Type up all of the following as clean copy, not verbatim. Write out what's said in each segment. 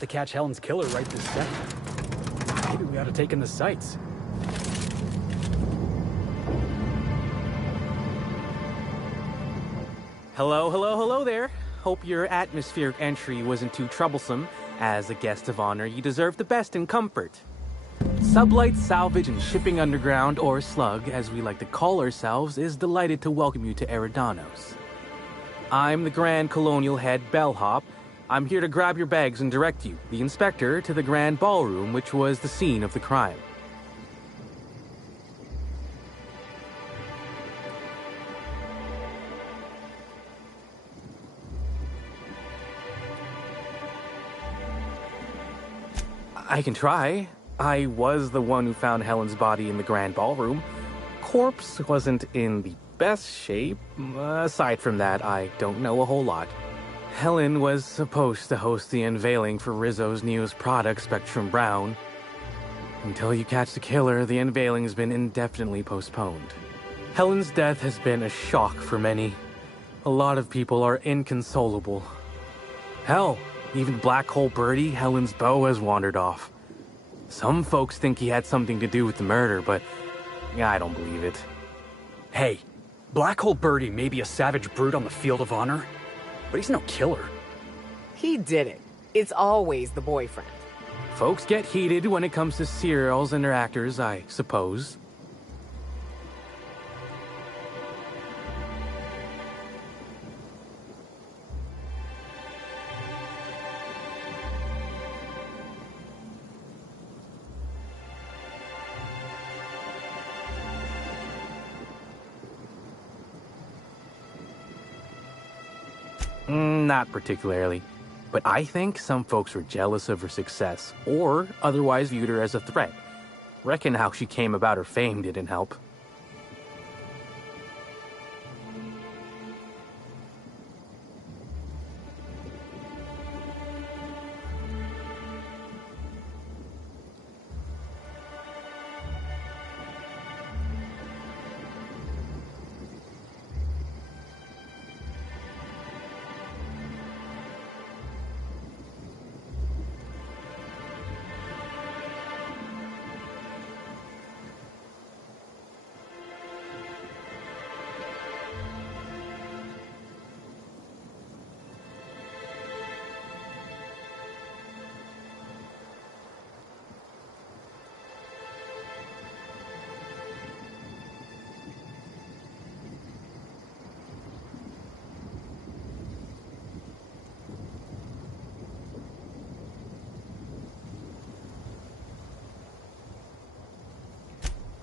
to catch Helen's killer right this second. Maybe we ought to take in the sights. Hello, hello, hello there. Hope your atmospheric entry wasn't too troublesome. As a guest of honor, you deserve the best in comfort. Sublight Salvage and Shipping Underground, or Slug, as we like to call ourselves, is delighted to welcome you to Eridanos. I'm the Grand Colonial Head Bellhop. I'm here to grab your bags and direct you, the inspector, to the Grand Ballroom, which was the scene of the crime. I can try. I was the one who found Helen's body in the Grand Ballroom. Corpse wasn't in the best shape. Aside from that, I don't know a whole lot. Helen was supposed to host the unveiling for Rizzo's newest product, Spectrum Brown. Until you catch the killer, the unveiling's been indefinitely postponed. Helen's death has been a shock for many. A lot of people are inconsolable. Hell, even Black Hole Birdie, Helen's beau, has wandered off. Some folks think he had something to do with the murder, but I don't believe it. Hey, Black Hole Birdie may be a savage brute on the field of honor, but he's no killer. He did it. It's always the boyfriend. Folks get heated when it comes to serials and their actors, I suppose. Not particularly. But I think some folks were jealous of her success, or otherwise viewed her as a threat. Reckon how she came about her fame didn't help.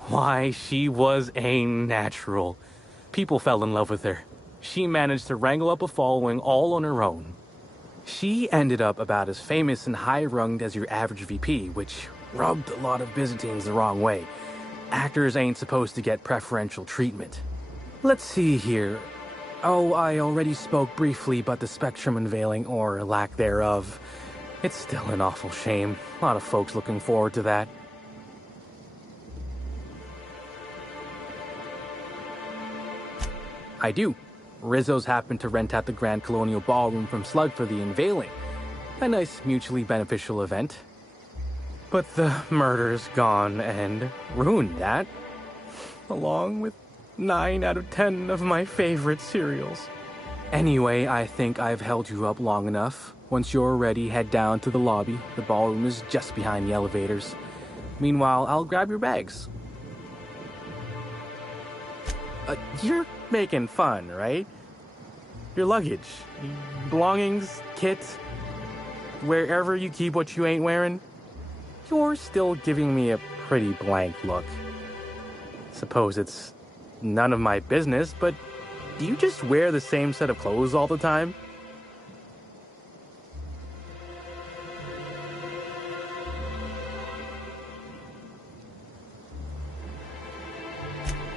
Why, she was a natural. People fell in love with her. She managed to wrangle up a following all on her own. She ended up about as famous and high-runged as your average VP, which rubbed a lot of Byzantines the wrong way. Actors ain't supposed to get preferential treatment. Let's see here. Oh, I already spoke briefly about the Spectrum unveiling, or lack thereof. It's still an awful shame. A lot of folks looking forward to that. I do. Rizzo's happened to rent out the Grand Colonial Ballroom from Slug for the unveiling. A nice mutually beneficial event. But the murder's gone and ruined that. Along with 9 out of 10 of my favorite cereals. Anyway, I think I've held you up long enough. Once you're ready, head down to the lobby. The ballroom is just behind the elevators. Meanwhile, I'll grab your bags. You're making fun, right? Your luggage, belongings, kit, wherever you keep what you ain't wearing. You're still giving me a pretty blank look. Suppose it's none of my business, but do you just wear the same set of clothes all the time?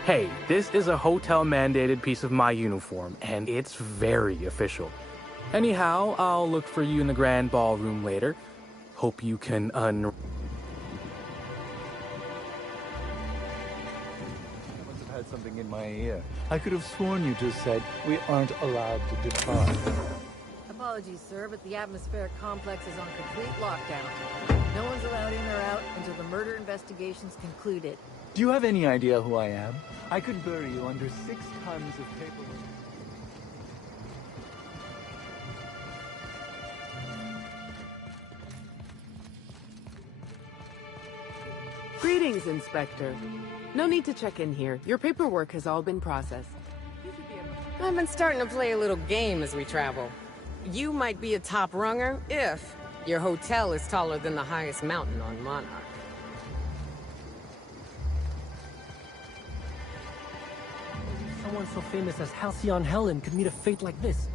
Hey, this is a hotel-mandated piece of my uniform, and it's very official. Anyhow, I'll look for you in the Grand Ballroom later. Hope you can Once I've had something in my ear. I could have sworn you just said we aren't allowed to depart. apologies, sir, but the atmospheric complex is on complete lockdown. No one's allowed in or out until the murder investigation's concluded. Do you have any idea who I am? I could bury you under 6 tons of paperwork. Greetings, Inspector. No need to check in here. Your paperwork has all been processed. I've been starting to play a little game as we travel. You might be a top runger if your hotel is taller than the highest mountain on Monarch. Someone so famous as Halcyon Helen could meet a fate like this.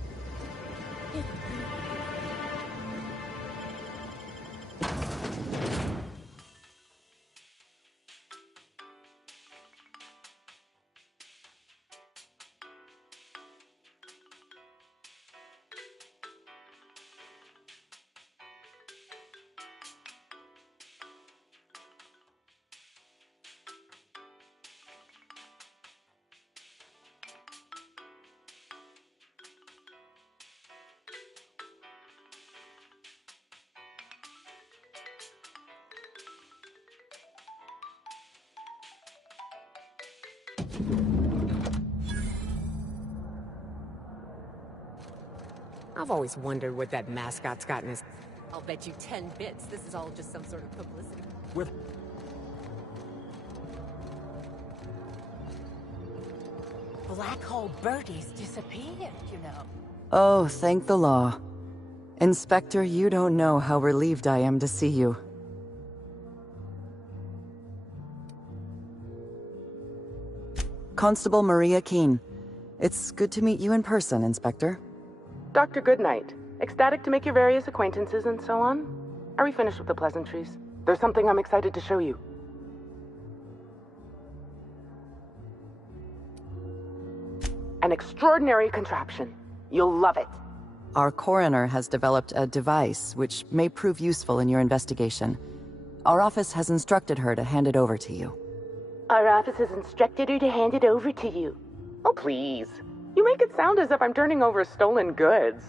I've always wondered what that mascot's got in his... I'll bet you 10 bits this is all just some sort of publicity. With Black hole birdies disappeared, you know. Oh, thank the law. Inspector, you don't know how relieved I am to see you. Constable Maria Keene. It's good to meet you in person, Inspector. Dr. Goodnight. Ecstatic to make your various acquaintances and so on. Are we finished with the pleasantries? There's something I'm excited to show you. An extraordinary contraption. You'll love it. Our coroner has developed a device which may prove useful in your investigation. Our office has instructed her to hand it over to you. Our office has instructed her to hand it over to you. Oh, please. You make it sound as if I'm turning over stolen goods.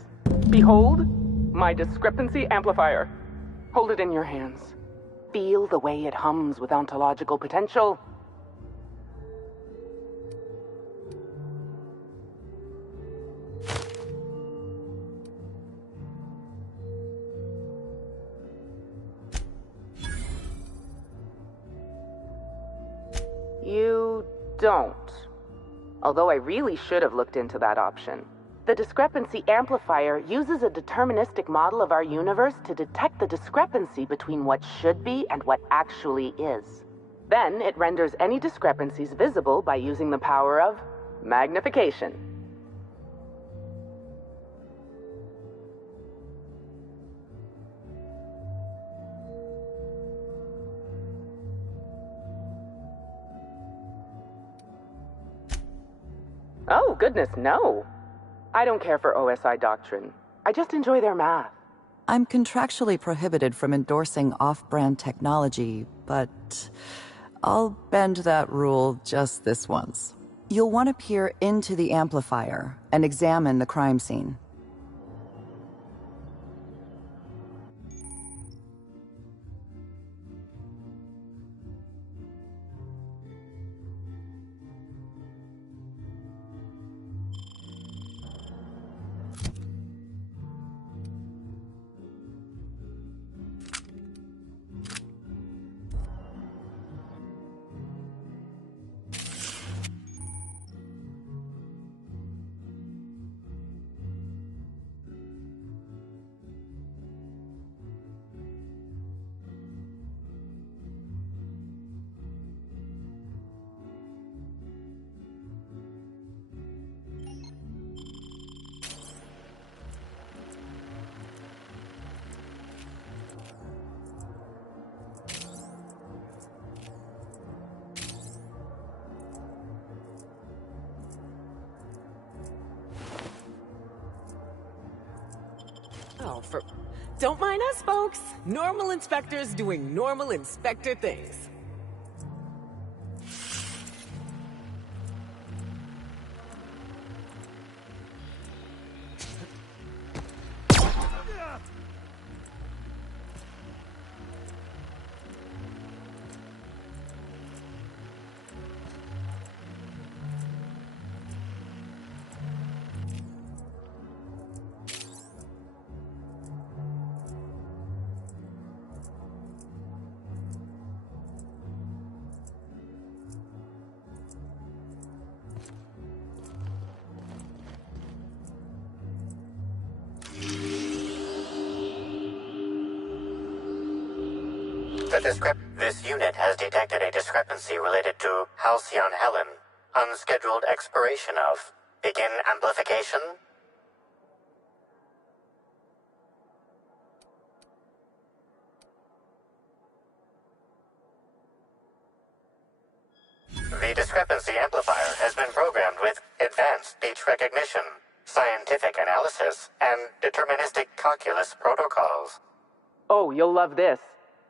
Behold, my discrepancy amplifier. Hold it in your hands. Feel the way it hums with ontological potential. You don't. Although I really should have looked into that option. The discrepancy amplifier uses a deterministic model of our universe to detect the discrepancy between what should be and what actually is. Then it renders any discrepancies visible by using the power of magnification. Oh, goodness, no. I don't care for OSI doctrine. I just enjoy their math. I'm contractually prohibited from endorsing off-brand technology, but I'll bend that rule just this once. You'll want to peer into the amplifier and examine the crime scene. Oh, don't mind us, folks. Normal inspectors doing normal inspector things. This unit has detected a discrepancy related to Halcyon Helen. Unscheduled expiration of. Begin amplification. The discrepancy amplifier has been programmed with advanced speech recognition, scientific analysis, and deterministic calculus protocols. Oh, you'll love this.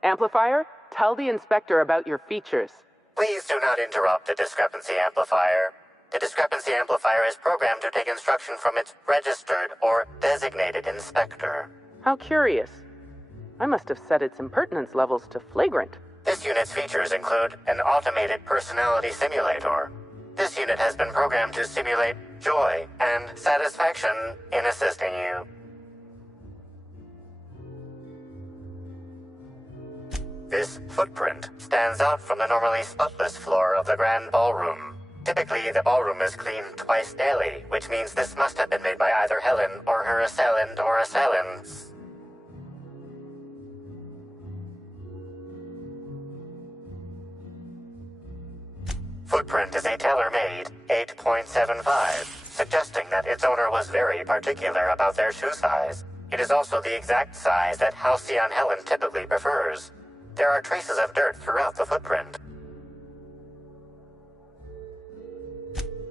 Amplifier, tell the inspector about your features. Please do not interrupt the discrepancy amplifier. The discrepancy amplifier is programmed to take instruction from its registered or designated inspector. How curious. I must have set its impertinence levels to flagrant. This unit's features include an automated personality simulator. This unit has been programmed to simulate joy and satisfaction in assisting you. This footprint stands out from the normally spotless floor of the grand ballroom. Typically, the ballroom is cleaned twice daily, which means this must have been made by either Helen or her assailant or assailants. Footprint is a tailor-made 8.75, suggesting that its owner was very particular about their shoe size. It is also the exact size that Halcyon Helen typically prefers. There are traces of dirt throughout the footprint.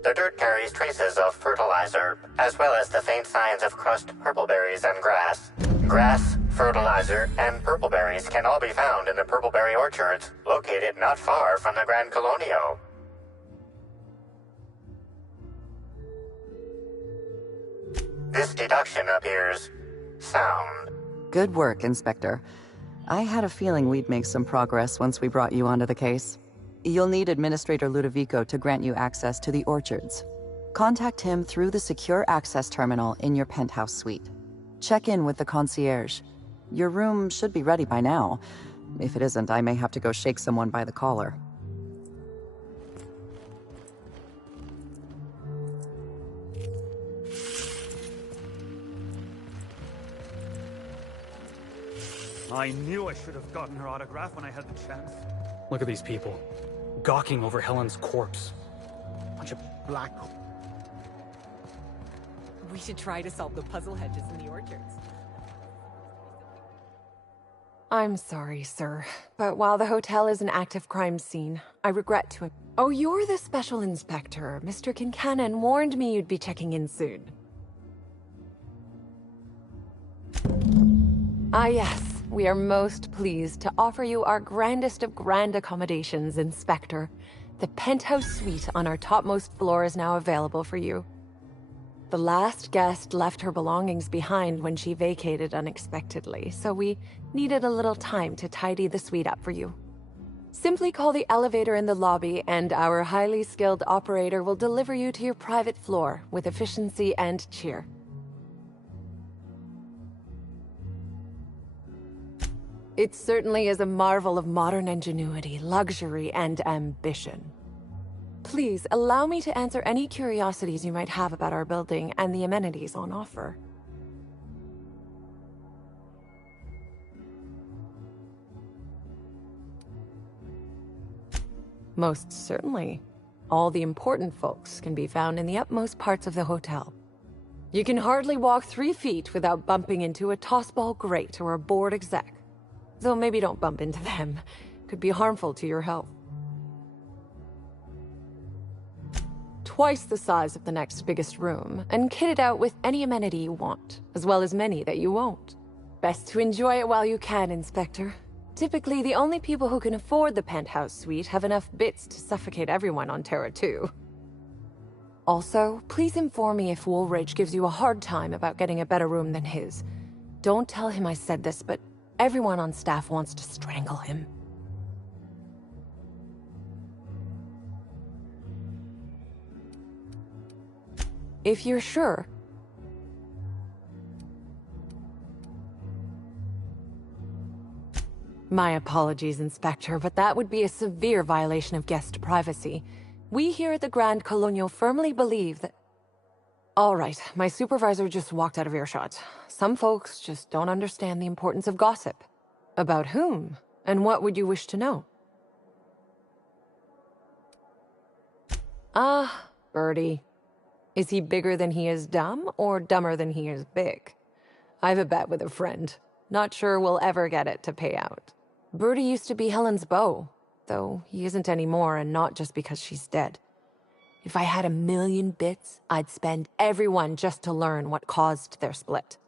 The dirt carries traces of fertilizer, as well as the faint signs of crushed purpleberries and grass. Grass, fertilizer, and purpleberries can all be found in the purpleberry orchards, located not far from the Grand Colonio. This deduction appears sound. Good work, Inspector. I had a feeling we'd make some progress once we brought you onto the case. You'll need Administrator Ludovico to grant you access to the orchards. Contact him through the secure access terminal in your penthouse suite. Check in with the concierge. Your room should be ready by now. If it isn't, I may have to go shake someone by the collar. I knew I should have gotten her autograph when I had the chance. Look at these people, gawking over Helen's corpse. Bunch of black... We should try to solve the puzzle hedges in the orchards. I'm sorry, sir, but while the hotel is an active crime scene, I regret to... Oh, you're the special inspector. Mr. Kincannon warned me you'd be checking in soon. Ah, yes. We are most pleased to offer you our grandest of grand accommodations, Inspector. The penthouse suite on our topmost floor is now available for you. The last guest left her belongings behind when she vacated unexpectedly, so we needed a little time to tidy the suite up for you. Simply call the elevator in the lobby, and our highly skilled operator will deliver you to your private floor with efficiency and cheer. It certainly is a marvel of modern ingenuity, luxury, and ambition. Please, allow me to answer any curiosities you might have about our building and the amenities on offer. Most certainly. All the important folks can be found in the utmost parts of the hotel. You can hardly walk 3 feet without bumping into a tossball grate or a bored exec. Though maybe don't bump into them. Could be harmful to your health. Twice the size of the next biggest room, and kitted out with any amenity you want, as well as many that you won't. Best to enjoy it while you can, Inspector. Typically, the only people who can afford the penthouse suite have enough bits to suffocate everyone on Terra 2. Also, please inform me if Woolridge gives you a hard time about getting a better room than his. Don't tell him I said this, but everyone on staff wants to strangle him. If you're sure. My apologies, Inspector, but that would be a severe violation of guest privacy. We here at the Grand Colonial firmly believe that... All right, my supervisor just walked out of earshot. Some folks just don't understand the importance of gossip. About whom? And what would you wish to know? Ah, Birdie. Is he bigger than he is dumb, or dumber than he is big? I've a bet with a friend. Not sure we'll ever get it to pay out. Birdie used to be Helen's beau, though he isn't anymore, and not just because she's dead. If I had 1,000,000 bits, I'd spend every one just to learn what caused their split.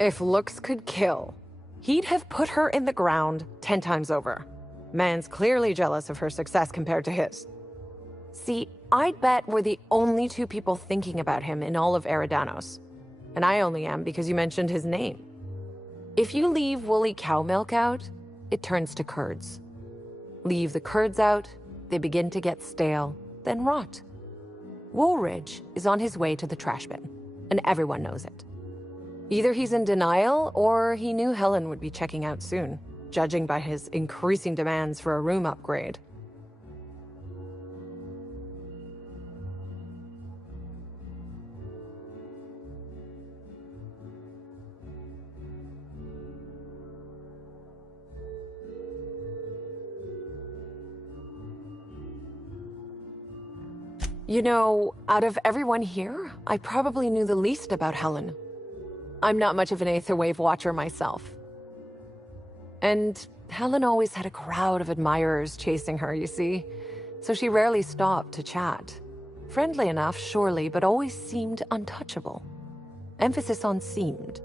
If looks could kill, he'd have put her in the ground 10 times over. Man's clearly jealous of her success compared to his. See, I'd bet we're the only two people thinking about him in all of Eridanos. And I only am because you mentioned his name. If you leave woolly cow milk out, it turns to curds. Leave the curds out, they begin to get stale, then rot. Woolridge is on his way to the trash bin, and everyone knows it. Either he's in denial, or he knew Helen would be checking out soon, judging by his increasing demands for a room upgrade. You know, out of everyone here, I probably knew the least about Helen. I'm not much of an Aetherwave watcher myself. And Helen always had a crowd of admirers chasing her, you see, so she rarely stopped to chat. Friendly enough, surely, but always seemed untouchable. Emphasis on seemed.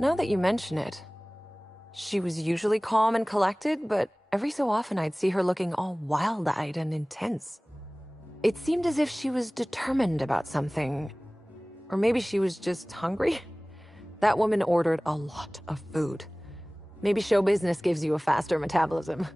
Now that you mention it, she was usually calm and collected, but every so often I'd see her looking all wild-eyed and intense. It seemed as if she was determined about something. Or maybe she was just hungry? That woman ordered a lot of food. Maybe show business gives you a faster metabolism.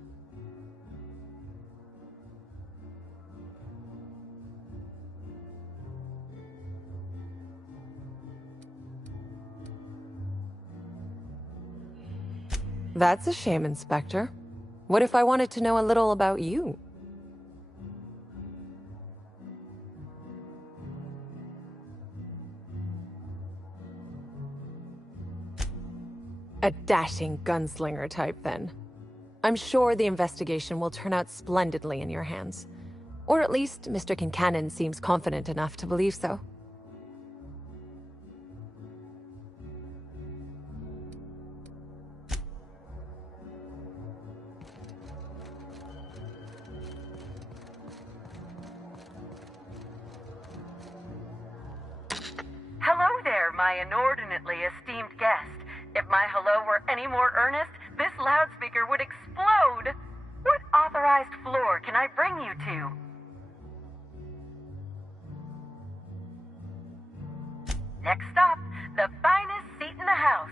That's a shame, Inspector. What if I wanted to know a little about you? A dashing gunslinger type, then. I'm sure the investigation will turn out splendidly in your hands. Or at least Mr. Kincannon seems confident enough to believe so. Hello there, my inordinately esteemed guest. If my hello were any more earnest, this loudspeaker would explode. What authorized floor can I bring you to? Next stop, the finest seat in the house.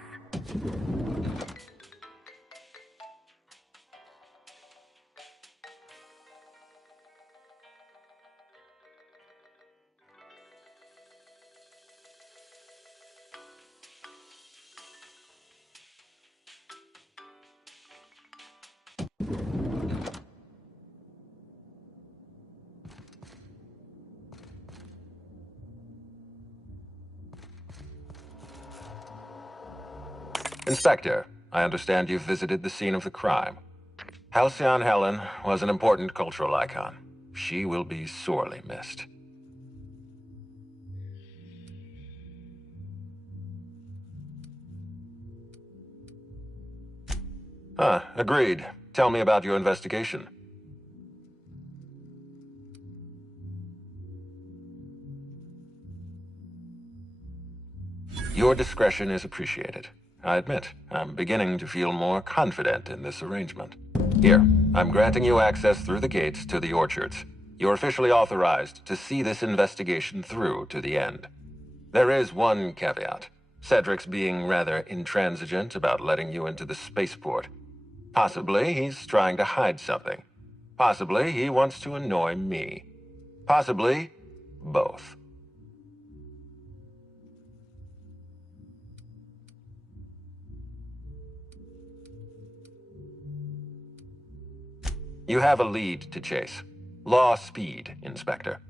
Inspector, I understand you've visited the scene of the crime. Halcyon Helen was an important cultural icon. She will be sorely missed. Agreed. Tell me about your investigation. Your discretion is appreciated. I admit, I'm beginning to feel more confident in this arrangement. Here, I'm granting you access through the gates to the orchards. You're officially authorized to see this investigation through to the end. There is one caveat. Cedric's being rather intransigent about letting you into the spaceport. Possibly he's trying to hide something. Possibly he wants to annoy me. Possibly both. You have a lead to chase. Law speed, Inspector.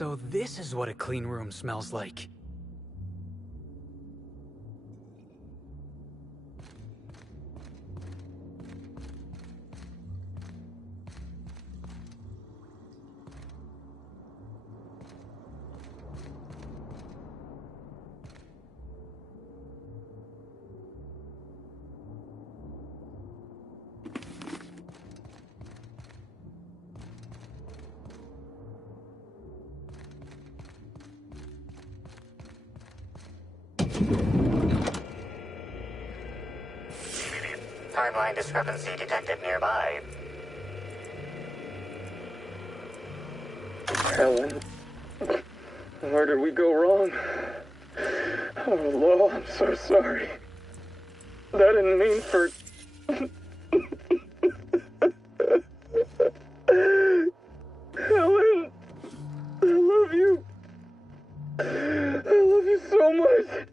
So this is what a clean room smells like. Timeline discrepancy detected nearby. Helen, where did we go wrong? Oh, Lo, I'm so sorry. That didn't mean for... Helen, I love you. I love you so much.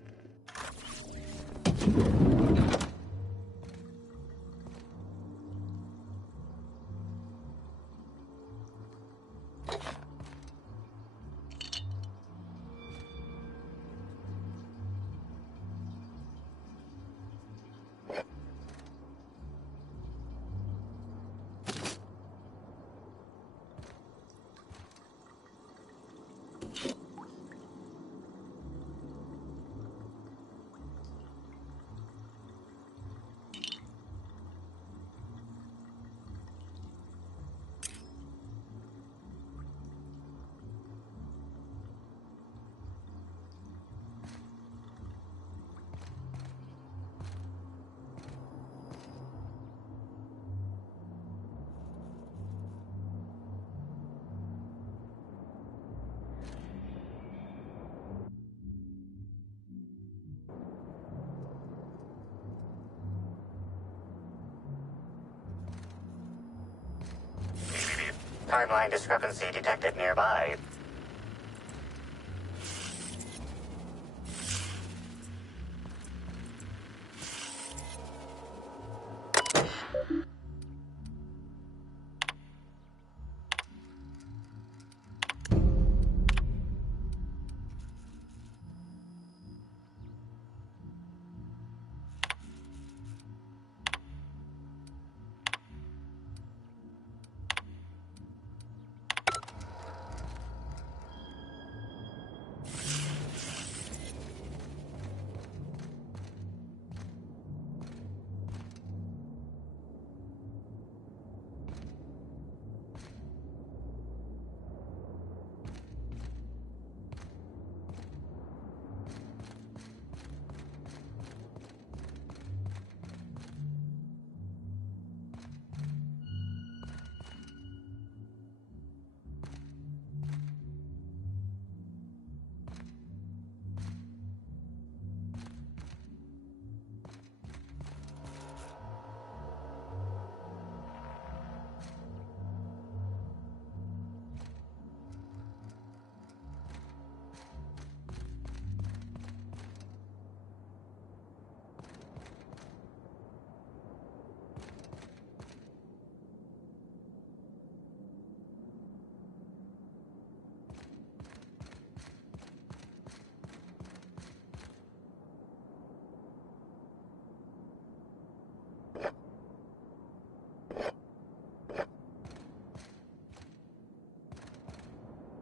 Timeline discrepancy detected nearby.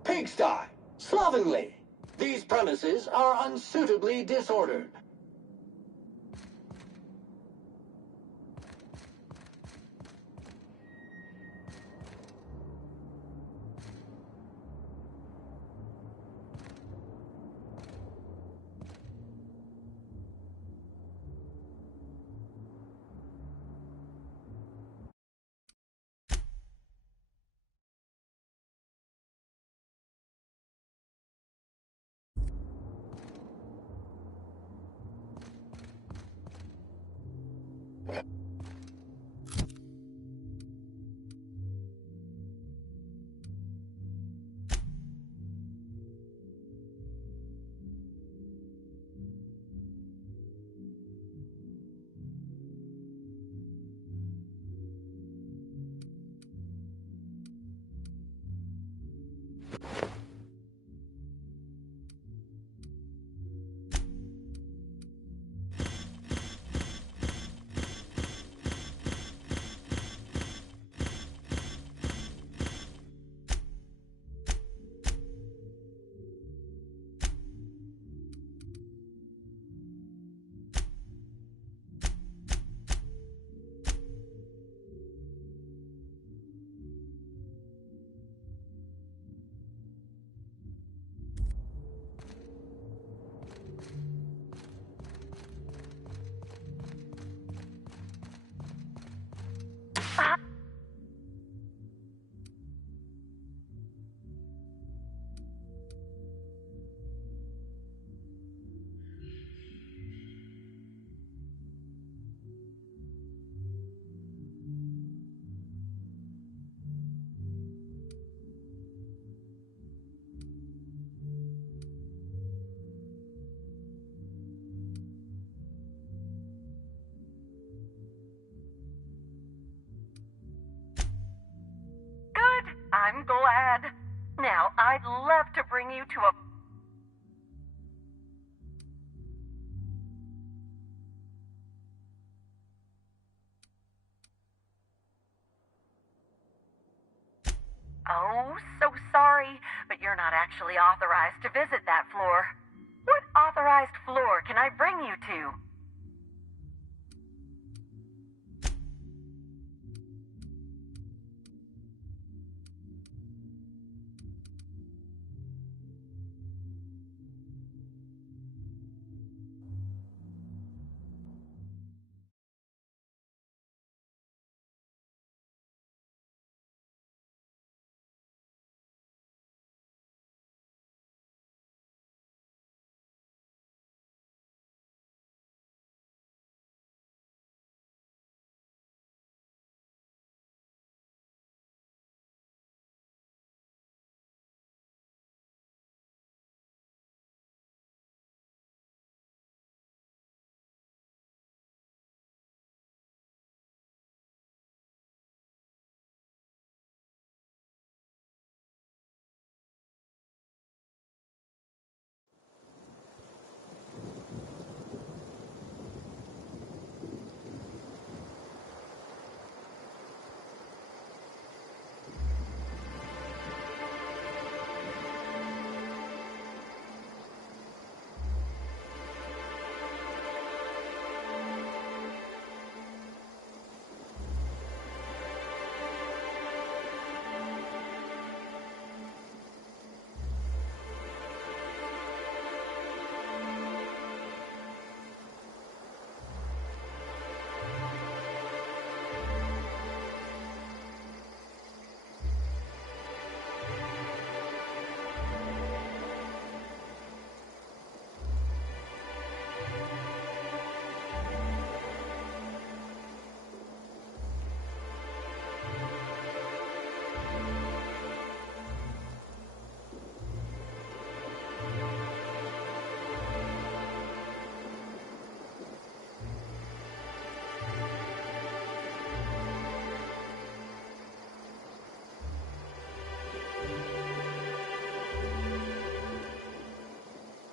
Pigsty! Slovenly! These premises are unsuitably disordered. bring you to a... Oh, so sorry, but you're not actually authorized to visit that floor. What authorized floor can I bring you to?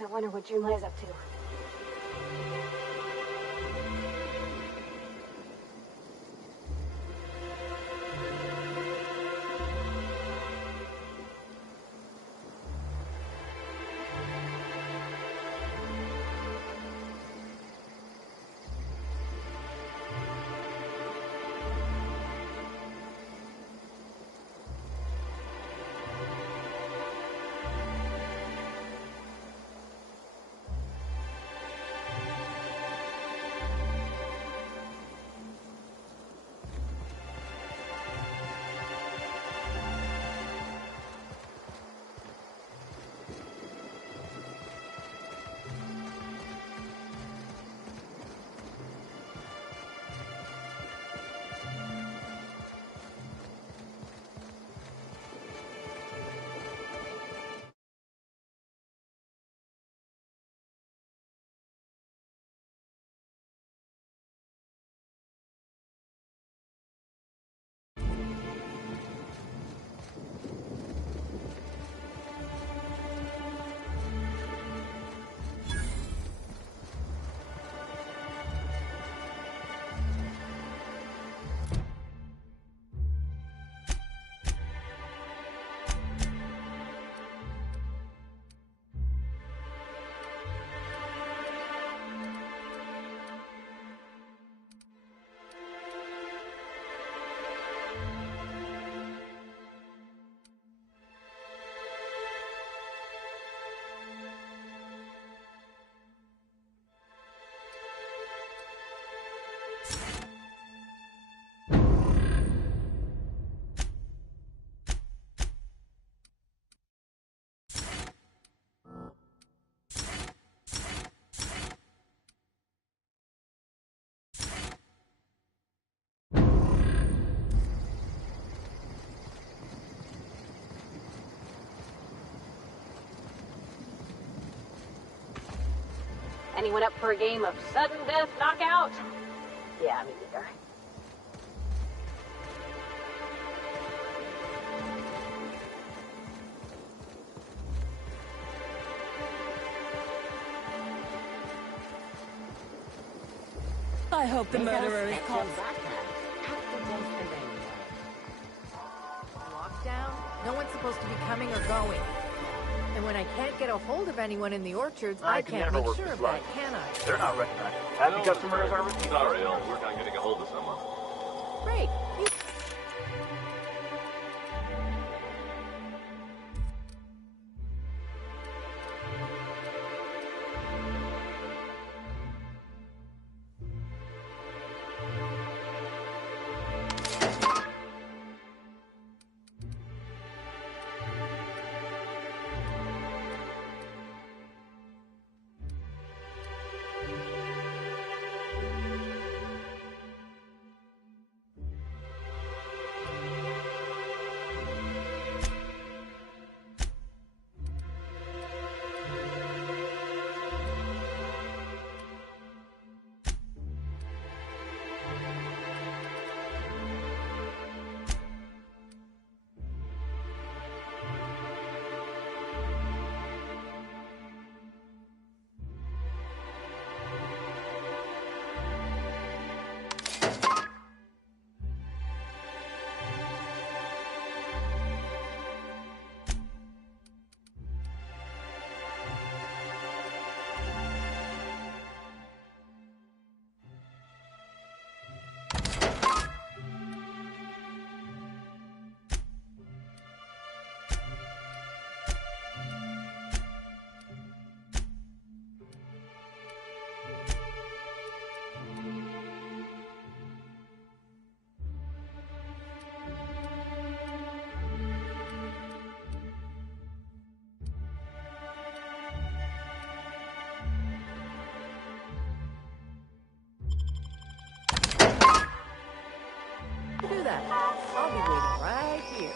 I wonder what Junlai's up to. Anyone up for a game of sudden death knockout? Yeah, me neither. I hope the murderer is caught. Lockdown? No one's supposed to be coming or going. And when I can't get a hold of anyone in the orchards, I can't make sure of that, can I? They're not ready. Happy customer service? Sorry, I'll work on getting a hold of someone. Great. Do that. I'll be waiting right here.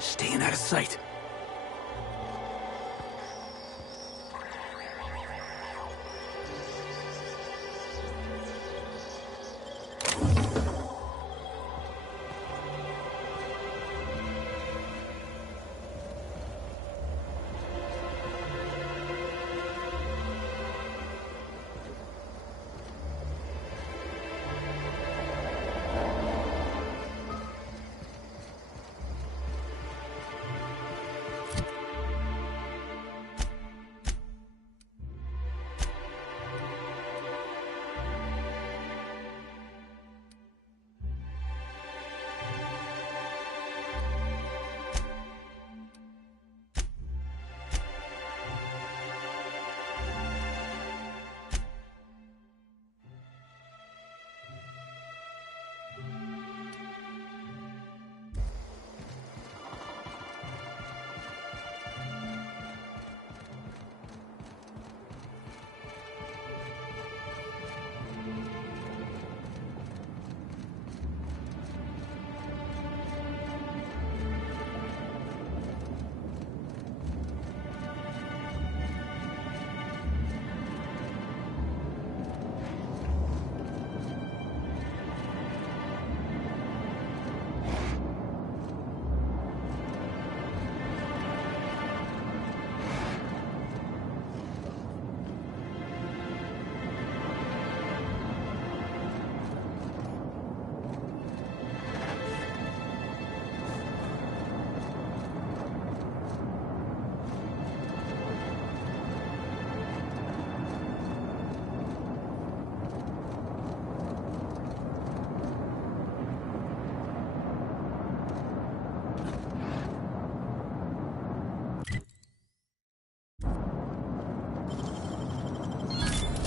Staying out of sight.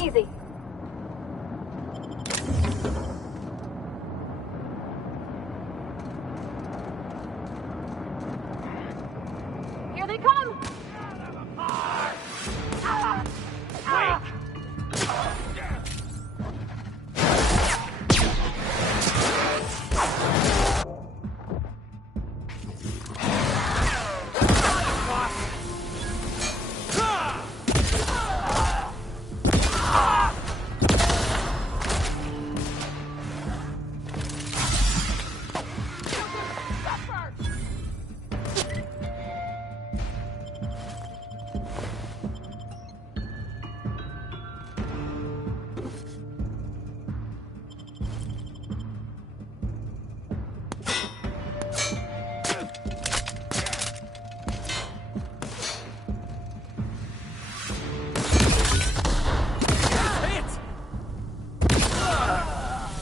Easy. Here they come!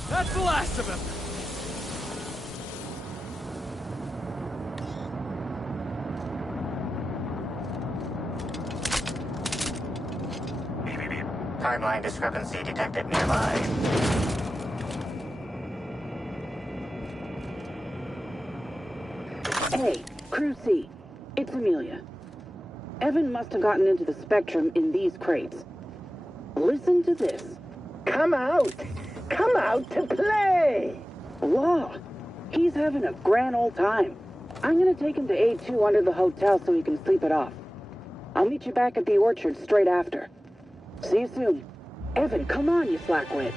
That's the last of him! Timeline discrepancy detected nearby. Hey, Crew C. It's Amelia. Evan must have gotten into the Spectrum in these crates. Listen to this. Come out! Come out to play! Law, he's having a grand old time. I'm gonna take him to A2 under the hotel so he can sleep it off. I'll meet you back at the orchard straight after. See you soon. Evan, come on, you slackwit.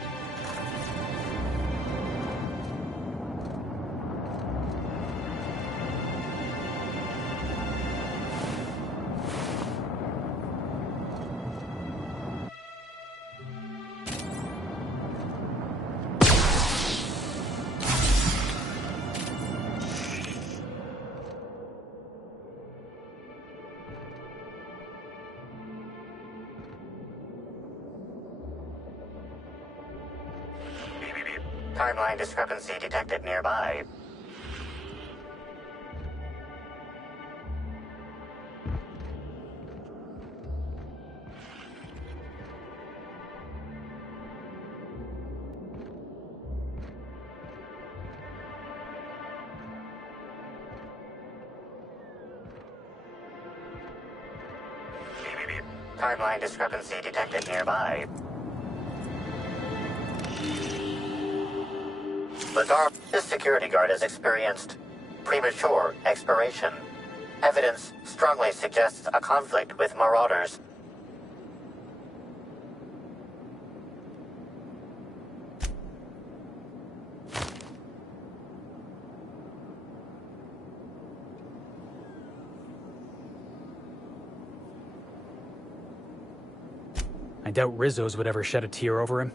Timeline discrepancy detected nearby. Timeline discrepancy detected nearby. Lazar, this security guard has experienced premature expiration. Evidence strongly suggests a conflict with marauders. I doubt Rizzo's would ever shed a tear over him.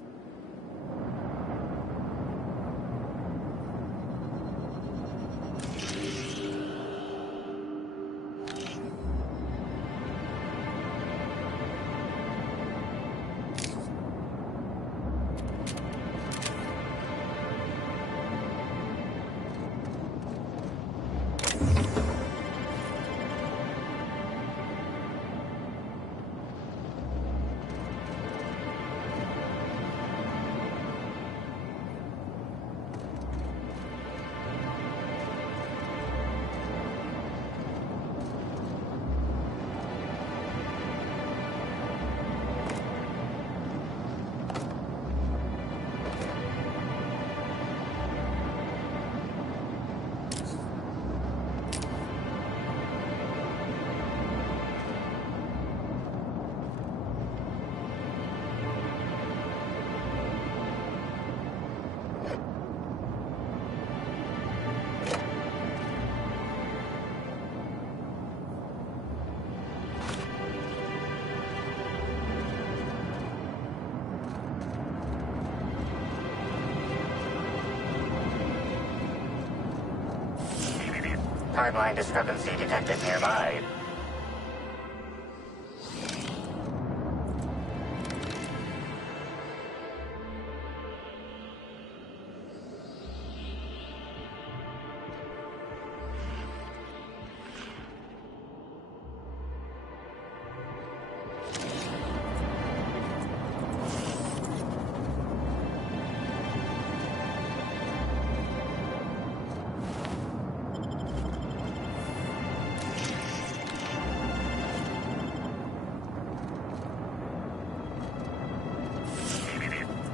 Timeline discrepancy detected nearby.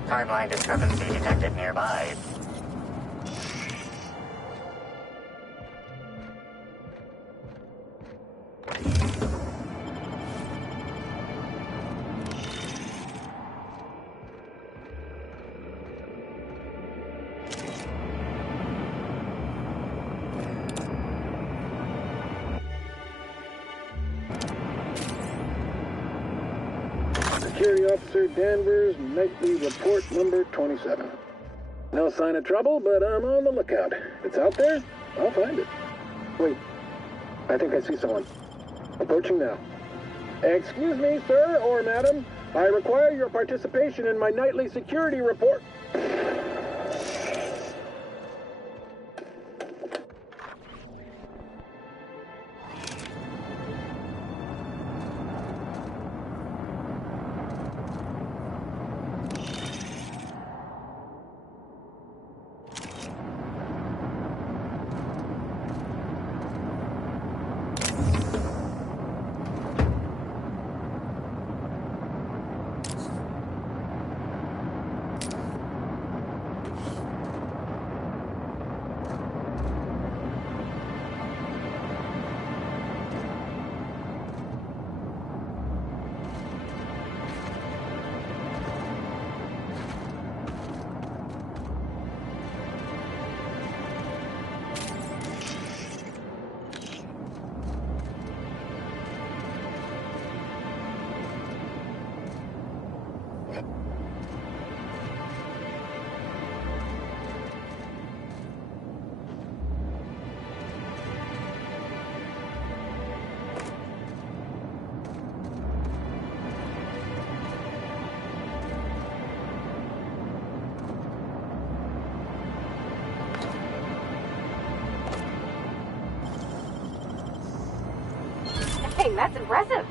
Timeline discrepancy detected nearby. Security Officer Danvers, nightly report number 27. No sign of trouble, but I'm on the lookout. If it's out there, I'll find it. Wait, I think I see someone. Approaching now. Excuse me, sir or madam. I require your participation in my nightly security report. Dang, that's impressive.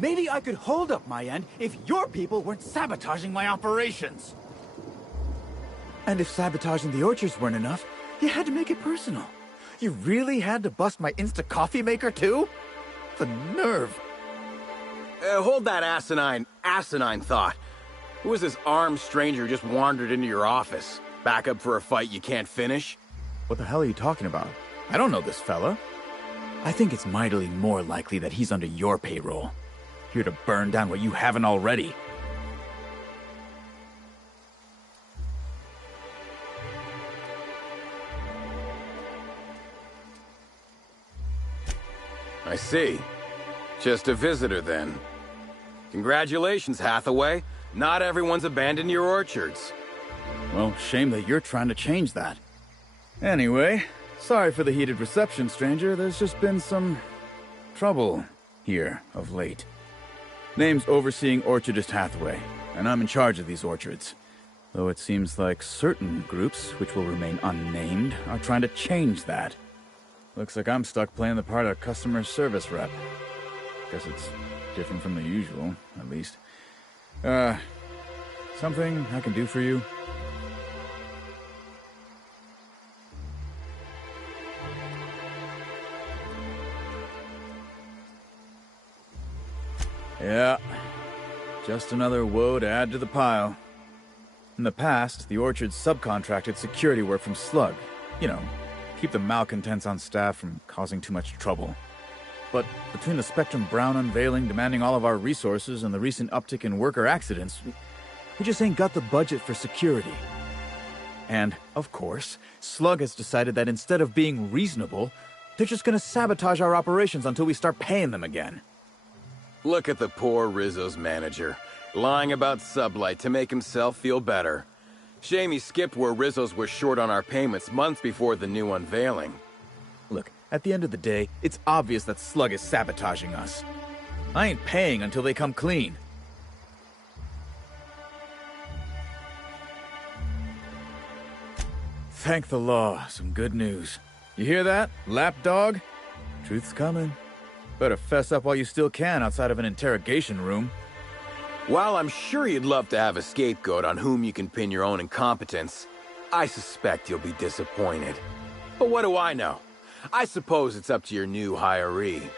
maybe I could hold up my end if your people weren't sabotaging my operations. And if sabotaging the orchards weren't enough, you had to make it personal. You really had to bust my Insta coffee maker too? The nerve. Hold that asinine thought. Who is this armed stranger who just wandered into your office? Back up for a fight you can't finish? What the hell are you talking about? I don't know this fella. I think it's mightily more likely that he's under your payroll. Here to burn down what you haven't already. I see. Just a visitor, then. Congratulations, Hathaway. Not everyone's abandoned your orchards. Well, shame that you're trying to change that. Anyway, sorry for the heated reception, stranger. There's just been some trouble here of late. Name's Overseeing Orchardist Hathaway, and I'm in charge of these orchards. Though it seems like certain groups, which will remain unnamed, are trying to change that. Looks like I'm stuck playing the part of customer service rep. Guess it's different from the usual, at least. Something I can do for you? Yeah, just another woe to add to the pile. In the past, the orchard subcontracted security work from Slug. You know, keep the malcontents on staff from causing too much trouble. But between the Spectrum Brown unveiling demanding all of our resources and the recent uptick in worker accidents, we just ain't got the budget for security. And, of course, Slug has decided that instead of being reasonable, they're just gonna sabotage our operations until we start paying them again. Look at the poor Rizzo's manager, lying about Sublight to make himself feel better. Shame he skipped where Rizzo's were short on our payments months before the new unveiling. Look, at the end of the day, it's obvious that Slug is sabotaging us. I ain't paying until they come clean. Thank the law, some good news. You hear that, lapdog? Truth's coming. Better fess up while you still can outside of an interrogation room. While I'm sure you'd love to have a scapegoat on whom you can pin your own incompetence, I suspect you'll be disappointed. But what do I know? I suppose it's up to your new hiree.